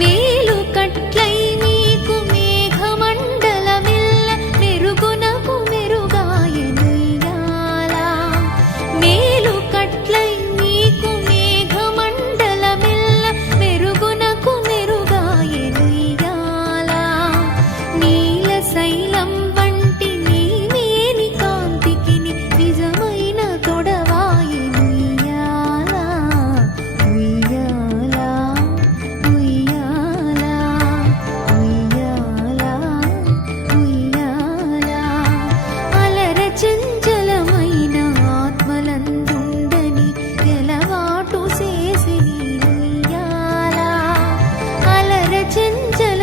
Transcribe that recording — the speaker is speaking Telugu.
మేలు కట్లై నీకు మేఘమండలమిల్ల మెరుగునకు మెరుగాయనుయ్యాల మేలు కట్లై నీకు మేఘమండలమిల్ల మెరుగునకు మెరుగాయనుయ్యాల నీల శైలం వంటి నీ మేని కాంతికి నిజమైన తొడవాయనుయ్యాల ఉయ్యాల ఉయ్యాల ఉయ్యాల ఉయ్యాల అలర చంచలమైన ఆత్మలందుండని ఎలవాటు చేసి ఉయ్యాల అలర చంచల